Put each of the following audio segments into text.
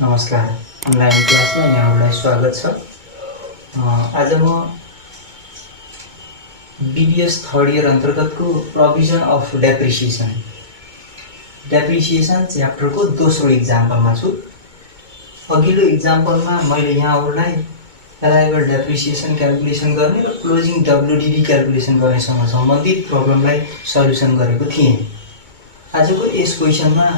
नमस्कार, अनलाइन क्लासमा यहाँहरूलाई स्वागत छ। आज म बीबीएस थर्ड इयर अन्तर्गतको प्रोभिजन अफ डेप्रिसिएसन च्याप्टरको दोस्रो इक्जाम्पलमा छु। अघिल्लो इक्जाम्पलमा मैले यहाँहरूलाई एलाइबल डेप्रिसिएसन क्याल्कुलेसन गर्ने र क्लोजिङ डब्ल्युडिबी क्याल्कुलेसन गर्नेसँग सम्बन्धित प्रब्लमलाई सल्युसन गरेको थिएँ। आजको यस क्वेसनमा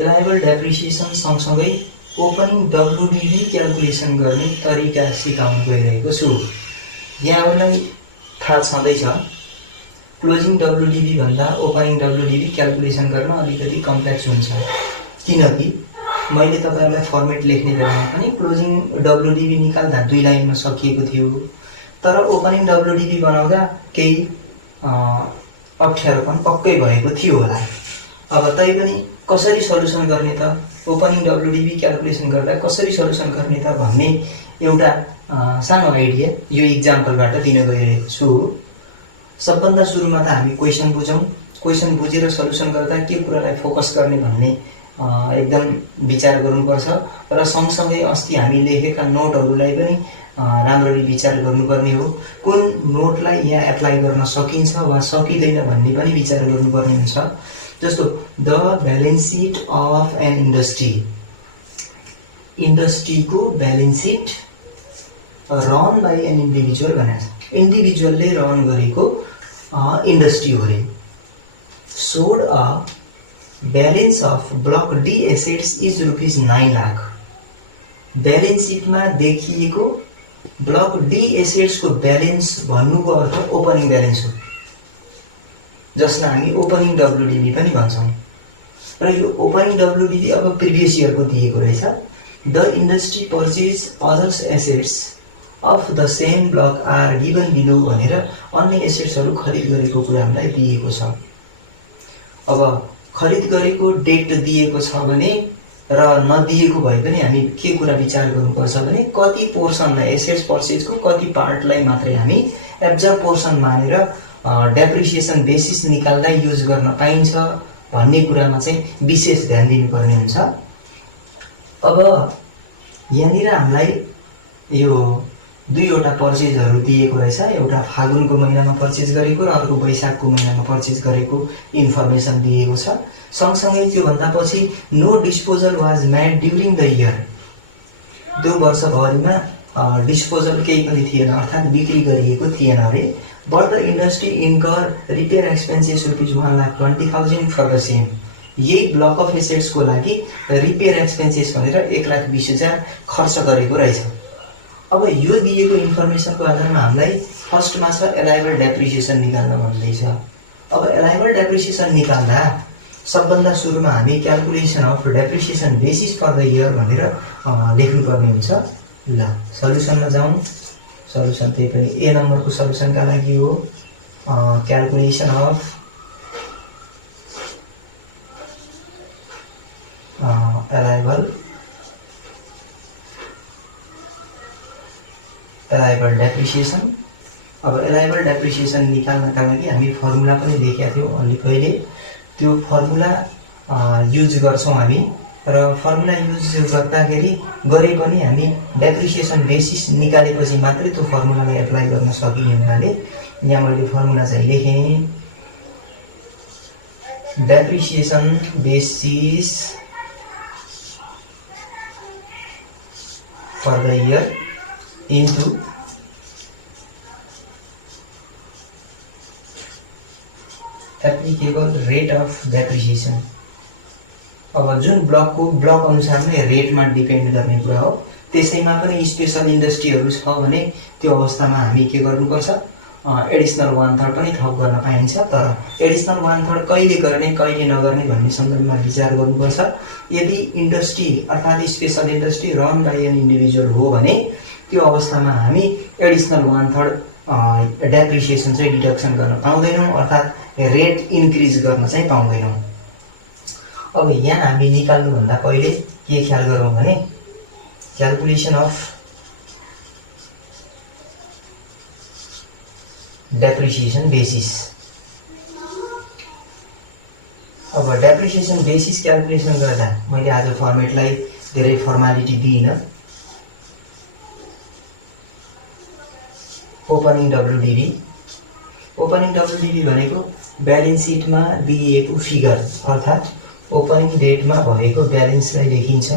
एलाइबल डेप्रिसिएसन सँगसँगै ओपनिङ डब्ल्युडिबी क्याल्कुलेसन गर्ने तरिका सिकाउन गइरहेको छु। यहाँहरूलाई थाहा छँदैछ, क्लोजिङ डब्ल्युडिबी भन्दा ओपनिङ डब्ल्युडिबी क्याल्कुलेसन गर्न अलिकति कम्प्लेक्स हुन्छ, किनकि मैले तपाईँहरूलाई फर्मेट लेख्ने बेलामा पनि क्लोजिङ डब्ल्युडिबी निकाल्दा 2 लाइनमा सकिएको थियो, तर ओपनिङ डब्ल्युडिबी बनाउँदा केही अप्ठ्यारोपन पक्कै भएको थियो होला। अब तैपनि कसरी सल्युसन गर्ने त, ओपनिङ डब्ल्युडिबी क्याल्कुलेसन गर्दा कसरी सल्युसन गर्ने त भन्ने एउटा सानो आइडिया यो इक्जाम्पलबाट दिन गइरहेको छु। सबभन्दा सुरुमा त हामी क्वेसन बुझौँ। क्वेसन बुझेर सल्युसन गर्दा के कुरालाई फोकस गर्ने भन्ने एकदम विचार गर्नुपर्छ र सँगसँगै अस्ति हामी लेखेका नोटहरूलाई पनि राम्ररी विचार गर्नुपर्ने हो। कुन नोटलाई यहाँ एप्लाई गर्न सकिन्छ वा सकिँदैन भन्ने पनि विचार गर्नुपर्ने हुन्छ। जस्तो the balance sheet of an इन्डस्ट्रीको balance sheet run by an individual भनेको छ। इन्डिभिजुअलले रन गरेको इन्डस्ट्री हो रे। Showed a balance of block D assets is ₹9 lakh. Balance सिटमा देखिएको ब्लक डी एसेट्सको ब्यालेन्स भन्नुको अर्थ ओपनिङ ब्यालेन्स हो, जसलाई हामी ओपनिङ डब्ल्युडिबी पनि भन्छौँ। र यो ओपनिङ डब्ल्युडिबी अब प्रिभियस इयरको दिएको रहेछ। The industry purchase others assets of the same block are given below भनेर अन्य एसेट्सहरू खरिद गरेको कुरा हामीलाई दिएको छ। अब खरिद गरेको डेट दिएको छ भने र नदिएको भए पनि हामी के कुरा विचार गर्नुपर्छ भने कति पोर्सनलाई, एसेट्स पर्चेजको कति पार्टलाई मात्रै हामी एब्जर्ब पोर्सन मानेर डेप्रिसिएसन बेसिस निकाल्दा युज गर्न पाइन्छ भन्ने कुरामा चाहिँ विशेष ध्यान दिनुपर्ने हुन्छ। अब यहाँनिर हामीलाई यो 2वटा पर्चेजहरू दिएको रहेछ। एउटा फागुनको महिनामा पर्चेज गरेको र अर्को वैशाखको महिनामा पर्चेज गरेको इन्फर्मेसन दिएको छ। सँगसँगै त्योभन्दा पछि no disposal was made during the year. त्यो वर्षभरिमा डिस्पोजल केही पनि थिएन, अर्थात् बिक्री गरिएको थिएन अरे। But the industry incur repair expenses ₹1,20,000 for the same. यही ब्लक अफ एसेट्सको लागि रिपेयर एक्सपेन्सेस भनेर 1,20,000 खर्च गरेको रहेछ। अब यो दिएको इन्फर्मेसनको आधारमा हामीलाई फर्स्टमा छ एलाइबल डेप्रिसिएसन निकाल्न भन्दैछ। अब एलाइबल डेप्रिसिएसन निकाल्दा सबभन्दा सुरुमा हामी calculation of depreciation basis for the year भनेर लेख्नुपर्ने हुन्छ। ल सल्युसनमा जाउँ। सल्युसन त्यही पनि ए नम्बरको सल्युसनका लागि हो क्याल्कुलेसन अफ एलाइबल डेप्रिसिएसन। अब एलाइबल डेप्रिसिएसन निकाल्नका लागि हामी फर्मुला पनि लेखेका थियौँ अलि पहिले। त्यो फर्मुला युज गर्छौँ हामी र फर्मुला युज गर्दाखेरि गरे पनि हामी डेप्रिसिएसन बेसिस निकालेपछि मात्रै त्यो फर्मुलालाई एप्लाई गर्न सकिने हुनाले यहाँ मैले फर्मुला चाहिँ लेखेँ। Depreciation basis for the year into applicable rate of depreciation. अब जुन ब्लकको ब्लक अनुसार नै रेटमा डिपेन्ड गर्ने कुरा हो। त्यसैमा पनि स्पेसल इन्डस्ट्रीहरू छ भने त्यो अवस्थामा हामी के गर्नुपर्छ, एडिसनल 1/3 पनि थप गर्न पाइन्छ। तर एडिसनल 1/3 कहिले गर्ने कहिले नगर्ने भन्ने सन्दर्भमा विचार गर्नुपर्छ। यदि इन्डस्ट्री अर्थात् special industry run by an individual हो भने त्यो अवस्थामा हामी एडिसनल 1/3 डेप्रिसिएसन चाहिँ डिडक्सन गर्न पाउँदैनौँ, अर्थात् रेट इन्क्रिज गर्न चाहिँ पाउँदैनौँ। अब यहाँ हामी निकाल्नुभन्दा पहिले के ख्याल गरौँ भने क्याल्कुलेसन अफ डेप्रिसिएसन बेसिस। अब डेप्रिसिएसन बेसिस क्याल्कुलेसन गर्दा मैले आज फर्मेटलाई धेरै फर्मालिटी दिइन। ओपनिङ डब्ल्युडिबी, ओपनिङ डब्ल्युडिबी भनेको ब्यालेन्स सिटमा दिएको फिगर अर्थात् ओपनिङ डेटमा भएको ब्यालेन्सलाई लेखिन्छ।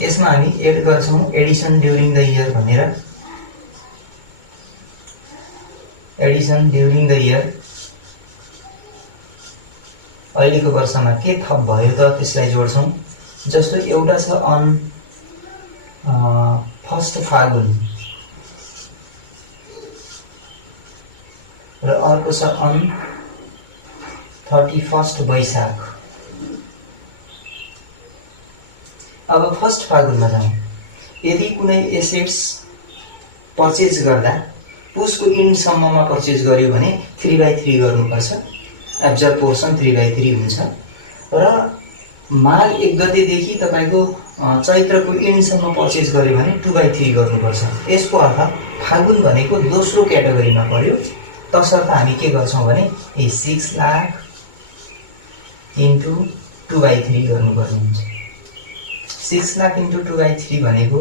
यसमा हामी एड गर्छौं एडिसन ड्युरिङ द इयर भनेर। एडिसन ड्युरिङ द इयर अहिलेको वर्षमा के थप भयो त त्यसलाई जोड्छौं। जस्तो एउटा छ अन 1 फागुन र अर्को छ अन 31 वैशाख। अब 1 फागुनमा जाउँ। यदि कुनै एसेट्स पर्चेज गर्दा पुसको इन्डसम्ममा पर्चेज गर्यो भने 3/3 गर्नुपर्छ। एब्जर्ब पोर्सन 3/3 हुन्छ र माघ 1 गतेदेखि तपाईको चैत्रको इन्डसम्म पर्चेज गर्यो भने 2/3 गर्नुपर्छ। यसको अर्थ फागुन भनेको दोस्रो क्याटेगोरीमा पर्यो। तसर्थ हामी के गर्छौं भने 6 लाख इन्टु 2/3 गर्नुपर्ने हुन्छ। 6 लाख इन्टु 2/3 भनेको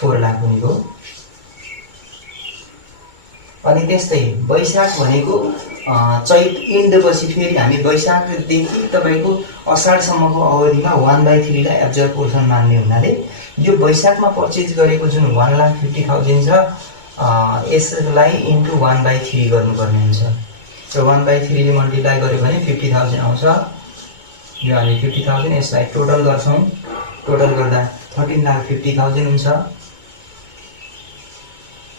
4 लाख हुनेको। अनि त्यस्तै वैशाख भनेको चैत इन्डपछि फेरि हामी वैशाखदेखि तपाईको असाढसम्मको अवधिमा 1/3 लाई एब्जर्ब पोर्सन मान्ने हुनाले यो वैशाखमा पर्चेज गरेको जुन 1,50,000 छ यसलाई इन्टु 1/3 गर्नुपर्ने हुन्छ। र 1/3 ले मल्टिप्लाई गर्यो भने 50,000 आउँछ। यो हामी 50,000 यसलाई टोटल गर्छौं। टोटल गर्दा 13,50,000 हुन्छ।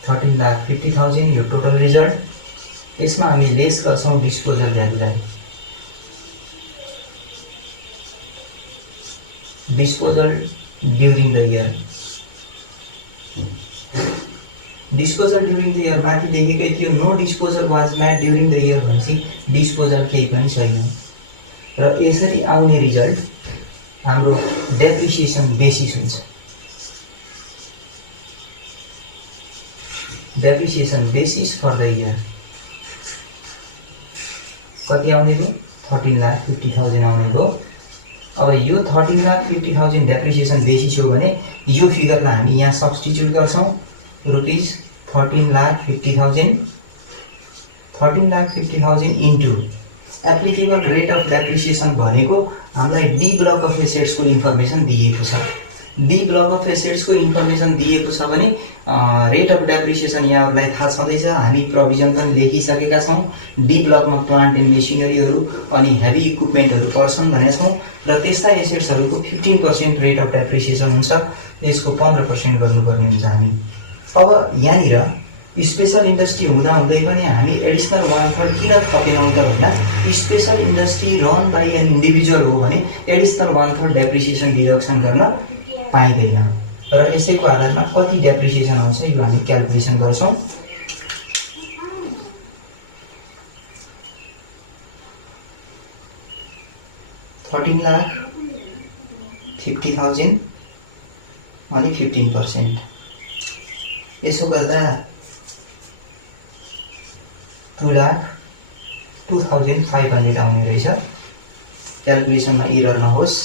13,50,000 यो टोटल रिजल्ट। यसमा हामी लेस गर्छौं डिस्पोजल भ्यालुलाई। Disposal during the year, disposal during the year माथि लेखेकै थियो no disposal was made during the year भनेपछि डिस्पोजल केही पनि छैन। र यसरी आउने रिजल्ट हाम्रो डेप्रिसिएसन बेसिस हुन्छ। Depreciation basis for the year कति आउने भयो 13,50,000 आउने भयो। अब यो 13,50,000 डेप्रिसिएसन बेसिस हो भने यो फिगरलाई हामी यहाँ सब्स्टिट्युट गर्छौं rupees 13,50,000। 13,50,000 into applicable rate of depreciation भनेको हामीलाई डी ब्लक अफ एसेट्स को इन्फर्मेसन दिएको छ। डी ब्लक अफ एसेट्स को इन्फर्मेसन दिएको छ भने रेट अफ डेप्रिसिएसन यहाँहरुलाई थाहा छँदैछ। हामी प्रोभिजन पनि लेखिसकेका छौं। डी ब्लकमा प्लान्ट एन्ड मेसिनरीहरु अनि हेभी इक्विपमेन्टहरु पर्छन् भनेका छौं र त्यस्ता एसेट्सहरुको 15% रेट अफ डेप्रिसिएसन हुन्छ। यसको 15% गर्नुपर्ने हुन्छ हामी। अब यहाँनिर स्पेशल इन्डस्ट्री हुँदा हुँदै पनि हामी एडिशनल 1/3 किन थपेनौं त भन्दा special industry run by an individual हो भने एडिशनल 1/3 डेप्रिसिएसन डिडक्सन गर्न पाइदैन र यसैको आधारमा कति डेप्रिसिएसन आउँछ यो हामी क्याल्कुलेसन गर्छौं। $13,50,000 अनि 15%। यसो गर्दा 2,02,500 आउने रहेछ। क्याल्कुलेसनमा एरर नहोस्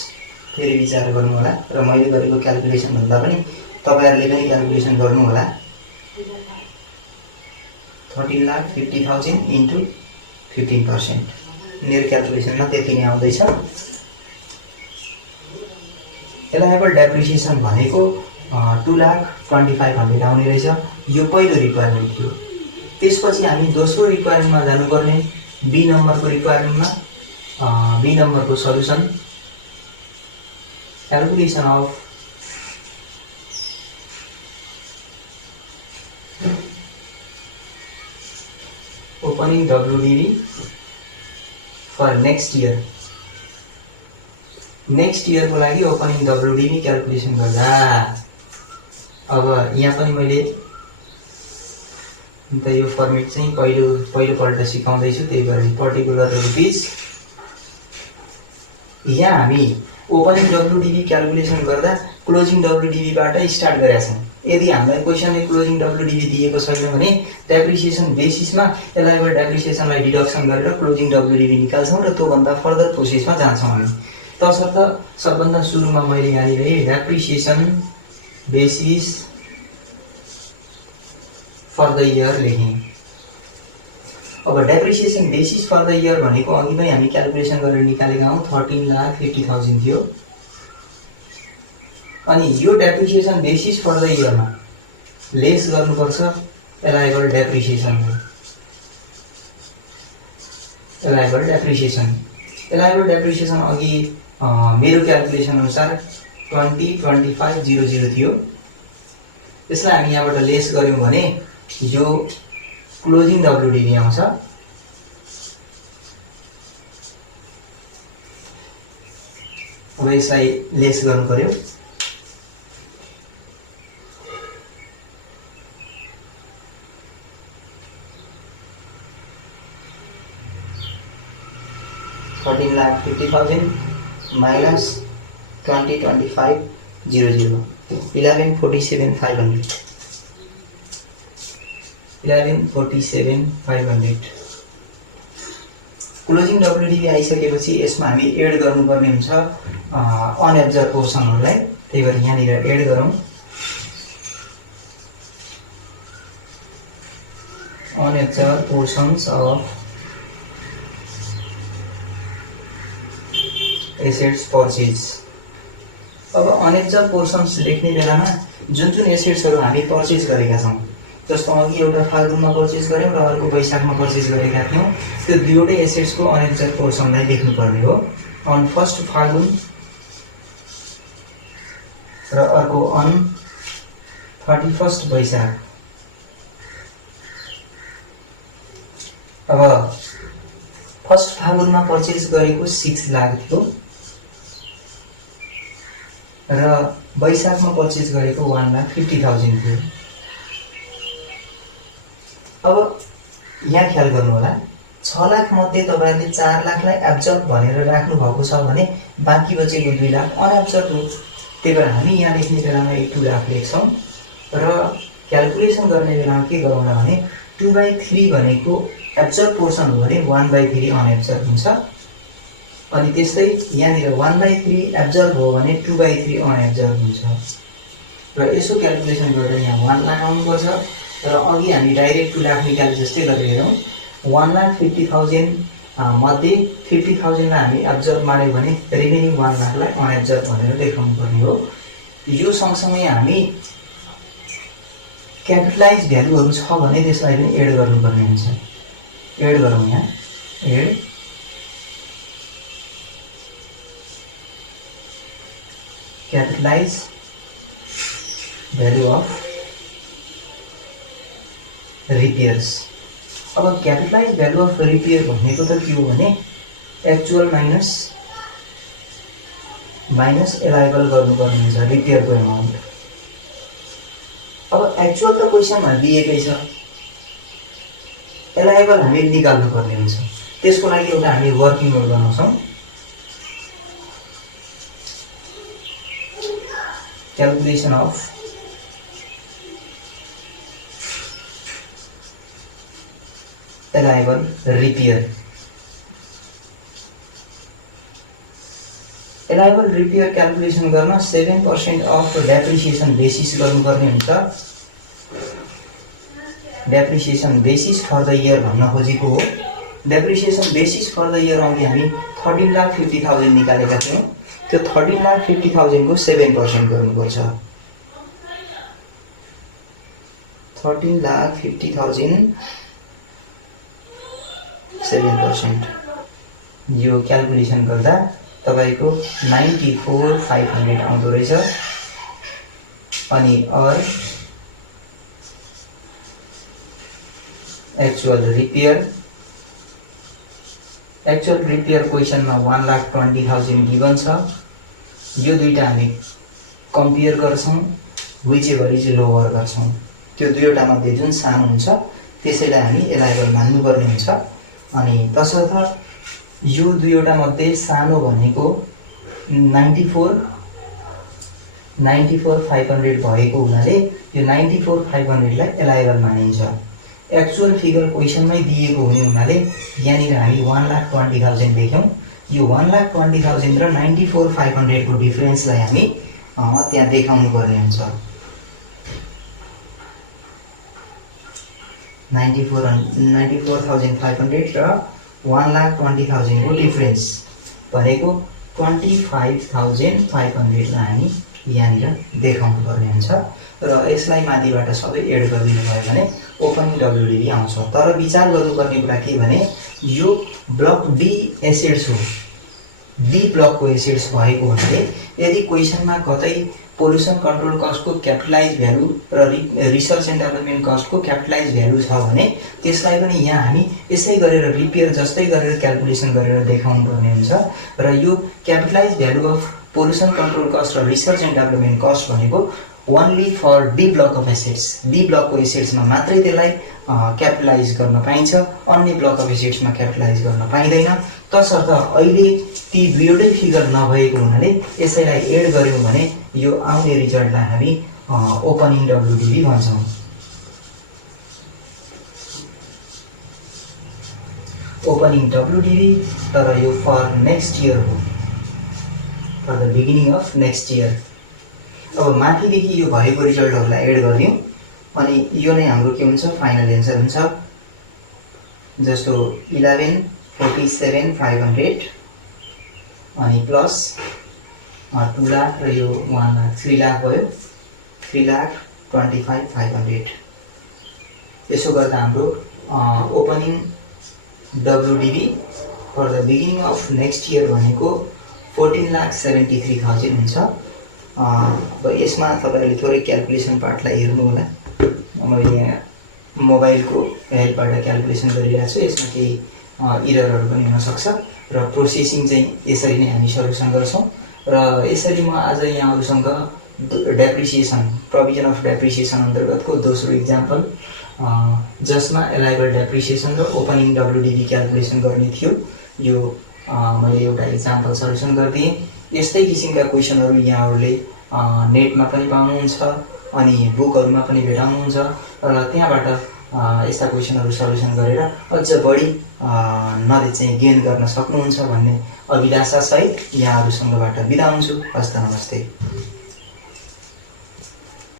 फेरि विचार गर्नु होला र मैले गरेको क्याल्कुलेसन भन्दा पनि तपाईहरुले पनि क्याल्कुलेसन गर्नु होला। 13,50,000 इन्टु 15%। मेरो क्याल्कुलेसनमा त्यति नै आउँदैछ। एलाइबल डेप्रिसिएसन भनेको 2,25,000 आउने रहेछ। यो पहिलो रिक्वायरमेन्ट थियो। त्यसपछि हामी दोस्रो रिक्वायरमेन्टमा जानुपर्ने बी नम्बरको रिक्वायरमेन्टमा। बी नम्बरको solution calculation of opening WDV for next year. Next year को लागि ओपनिङ डब्ल्युडिबी क्याल्कुलेसन गर्दा अब यहाँ पनि मैले त यो फर्मेट चाहिँ पहिलोपल्ट सिकाउँदै छु त्यही भएर पर्टिकुलर रुपीस यहाँ हामी ओपनिङ डब्ल्युडिबी क्याल्कुलेसन गर्दा क्लोजिङ डब्ल्युडिबी बाट स्टार्ट गरेका छौं। यदि हामीलाई क्वेशनले क्लोजिङ डब्ल्युडिबी दिएको छैन भने डेप्रिसिएसन बेसिसमा एलाइबल डेप्रिसिएसनलाई डिडक्सन गरेर क्लोजिङ डब्ल्युडिबी निकाल्छौं र त्यो भन्दा फर्दर प्रोसेसमा जान्छौं हामी। तसर्थ सबभन्दा सुरुमा मैले यहाँनिर depreciation basis for the year लेखेँ। अब depreciation basis for the year भनेको अघि नै हामी क्याल्कुलेसन गरेर निकालेका हौँ 13,50,000 थियो। अनि यो डेप्रिसिएसन बेसिस फर द इयरमा लेस गर्नुपर्छ एलाइबल डेप्रिसिएसन। एलाइबल डेप्रिसिएसन अघि मेरो क्याल्कुलेसन अनुसार 20,25,00 थियो। यसलाई हामी यहाँबाट लेस गर्यौं भने यो क्लोजिङ डब्ल्युडिबी आउँछ। अब यसलाई लेस गर्नु पर्यो। $13,50,000 minus 20,25,00 11,47,500 11,47,500 क्लोजिङ डब्ल्युडिबी आइसकेपछि यसमा हामी एड गर्नुपर्ने हुन्छ अनएब्जर्भ पोर्सनहरुलाई। त्यही भएर यहाँनिर एड गरौँ अनएब्जर्भ पोर्सन्स अफ एसेट्स परचेज। अब अनएब्जर्भ पोर्सन्स लेख्ने बेलामा जुन जुन एसेट्सहरु हामी परचेज गरेका छौं, जस्तो अघि एउटा फाल्गुनमा परचेज गर्यौं र अर्को वैशाखमा परचेज गरेका थियौं, त्यो दुईवटै एसेट्सको अनएब्जर्भ पोर्सनलाई लेख्नुपर्ने हो। अन फर्स्ट फाल्गुन र अर्को अन 31st वैशाख। अब फर्स्ट फाल्गुनमा परचेज गरेको 6 लाख थियो र वैशाखमा परचेज गरेको 1,50,000 थियो। अब यहाँ ख्याल गर्नु होला, 6 लाख मध्ये तपाईहरुले 4 लाखलाई एब्जर्ब भनेर राख्नु भएको छ भने बाँकी बचेको 2 लाख अनएब्जर्ब हो। त्यही भएर हामी यहाँ लेख्ने बेलामा 2 लाख लेख्छौं र क्याल्कुलेसन गर्ने बेलामा के गरौँला भने 2/3 भनेको एब्जर्ब पोर्सन हो भने 1/3 अनएब्जर्ब हुन्छ। अनि त्यस्तै यहाँनिर 1/3 एब्जर्ब हो भने 2/3 अनएब्जर्ब हुन्छ। र यसो क्याल्कुलेसन गर्दा यहाँ 1 लाख आउनुपर्छ र अघि हामी डाइरेक्ट 2 लाख निकाले जस्तै गरेर हेरौँ 1,50,000 मध्ये 50,000 लाई हामी एब्जर्ब मान्यौं भने रिमेनिङ 1 लाखलाई अनएब्जर्ब भनेर देखाउनु पर्ने हो। यो सँगसँगै हामी क्यापिटलाइज भ्यालुहरु छ भने त्यसलाई पनि एड गर्नुपर्ने हुन्छ। एड गरौँ यहाँ add capitalize value of repairs। अब capitalize value of repair भनेको त के हो भने एक्चुअल माइनस एलाइबल गर्नुपर्ने हुन्छ रिपेयरको एमाउन्ट। अब एक्चुअल त क्वेशनमा दिएकै छ, एलाइबल हामी निकाल्नु पर्ने हुन्छ। त्यसको लागि एउटा हामी वर्किङ नोट बनाउँछौं। Calculation of allowable repair। allowable repair calculation गर्न 7% अफ डेप्रिसिएसन बेसिस गर्नुपर्ने हुन्छ। Depreciation basis for the year भन्न खोजेको हो। Depreciation basis for the year अघि हामी 13,50,000 निकालेका थियौं। त्यो 13,50,000 को 7% गर्नुपर्छ। 13,50,000 7%। यो क्याल्कुलेसन गर्दा तपाईको 94,500 आउँदो रहेछ। अनि अर एक्चुअल रिपेयर क्वेशनमा 1,20,000 गिवन छ। यो दुईटा हामी कम्पेयर गर्छौं, विच एभर इज लोवर गर्छौं। त्यो दुईवटा मध्ये जुन सानो हुन्छ त्यसैलाई हामी एलाइबल मान्नुपर्ने हुन्छ। अनि तसर्थ यो दुईवटा मध्ये सानो भनेको 94,500 भएको हुनाले यो 94,500 लाई एलाइबल मानिन्छ। एक्चुअल फिगर क्वेशनमै दिएको हुने हुनाले यहाँनिर हामी 1,20,000 लेख्यौं यो 1,20,000 र 94,500 को डिफरेन्सलाई हामी त्यहाँ देखाउनु पर्ने हुन्छ। 94,500 र 1,20,000 को डिफरेन्स भनेको 25,500 लाई हामी यहाँनिर देखाउनु पर्ने हुन्छ र यसलाई माथिबाट सबै एड गरिदिनु भयो भने ओपनिङ WDV आउँछ। तर विचार गर्नुपर्ने कुरा के भने यो ब्लक बी एसिड्स हो, बी ब्लकको एसिड्स भएको हुनाले यदि क्वेसनमा कतै पोल्युसन कन्ट्रोल कस्टको क्यापिटलाइज भ्यालु र रिसर्च एन्ड डेभलपमेन्ट कस्टको क्यापिटलाइज भ्यालु छ भने त्यसलाई पनि यहाँ हामी यसै गरेर रिपेयर जस्तै गरेर क्याल्कुलेसन गरेर देखाउनु पर्ने हुन्छ र यो capitalise value of pollution control cost र रिसर्च एन्ड डेभलपमेन्ट कस्ट भनेको only for D block of assets, D ब्लकको एसिड्समा मात्रै त्यसलाई क्यापिटलाइज गर्न पाइन्छ, अन्य ब्लक अफ एसिड्समा क्यापिटलाइज गर्न पाइँदैन। तसर्थ अहिले ती दुईवटै फिगर नभएको हुनाले यसैलाई एड गर्यौँ भने यो आउने रिजल्टलाई हामी ओपनिङ WDV भन्छौँ। ओपनिङ WDV तर यो फर नेक्स्ट इयर हो, for the beginning of next year. अब माथिदेखि यो भएको रिजल्टहरूलाई एड गरिदिउँ अनि यो नै हाम्रो के हुन्छ फाइनल एन्सर हुन्छ। जस्तो 11,47,500 अनि प्लस 2 लाख र यो 1 लाख 3 लाख भयो, 3,25,500। यसो गर्दा हाम्रो opening WDV for the beginning of next year भनेको 14,73,000 हुन्छ। अब यसमा तपाईहरुले थोरै क्याल्कुलेसन पार्टलाई हेर्नु होला। म यहाँ मोबाइलको हेल्पबाट क्याल्कुलेसन गरिरहेको छु, यसमा केही इररहरु पनि हुन सक्छ र प्रोसेसिङ चाहिँ यसरी नै हामी सल्युसन गर्छौं। र यसरी म आज यहाँहरुसँग डेप्रिसिएसन, प्रोभिजन अफ डेप्रिसिएसन अन्तर्गतको दोस्रो एक्जाम्पल जसमा एलाइबल डेप्रिसिएसन र ओपनिङ WDV क्याल्कुलेसन गर्ने थियो, यो मैले एउटा एक्जाम्पल सल्युसन गरिदिएँ। यस्तै किसिमका क्वेशनहरु यहाँहरुले नेटमा पनि पाउनुहुन्छ अनि बुकहरुमा पनि भेटाउनुहुन्छ र त्यहाँबाट यस्ता क्वेशनहरु सल्युसन गरेर अझ बढी नलेज चाहिँ गेन गर्न सक्नुहुन्छ भन्ने अभिलाषा सहित यहाँहरुसँगबाट बिदा हुन्छु। हस्त नमस्ते।